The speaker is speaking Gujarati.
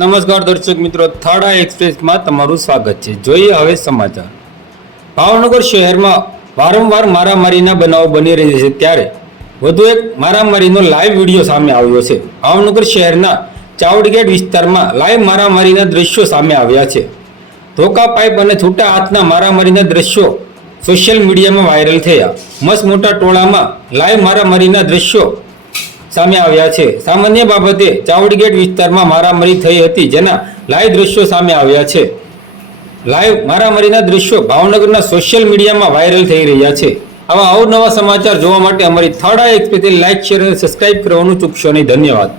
નમસ્કાર દર્શક મિત્રો, થાળા એક્સપ્રેસમાં તમારું સ્વાગત છે. જોઈએ હવે સમાચાર. ભાવનગર શહેરમાં વારંવાર મારામારીના બનાવો બની રહી છે, ત્યારે વધુ એક મારામારીનો લાઈવ વિડીયો સામે આવ્યો છે. ભાવનગર શહેરના ચાવડગેટ વિસ્તારમાં લાઈવ મારામારીના દ્રશ્યો સામે આવ્યા છે. ધોકા પાઇપ અને છૂટા હાથના મારામારીના દ્રશ્યો સોશિયલ મીડિયામાં વાયરલ થયા. મસ્ત મોટા ટોળામાં લાઈવ મારામારીના દ્રશ્યો સામે આવ્યા છે. સામાન્ય બાબતે ચાવડગેટ વિસ્તારમાં મારામારી થઈ હતી, જેના લાઈવ દ્રશ્યો સામે આવ્યા છે. લાઈવ મારામારીના દ્રશ્યો ભાવનગરના સોશિયલ મીડિયામાં વાયરલ થઈ રહ્યા છે. આવા અવનવા સમાચાર જોવા માટે અમારી થાળા એક્સપ્રેસને લાઈક, શેર અને સબસ્ક્રાઇબ કરવાનું ચૂકશો નહીં. ધન્યવાદ.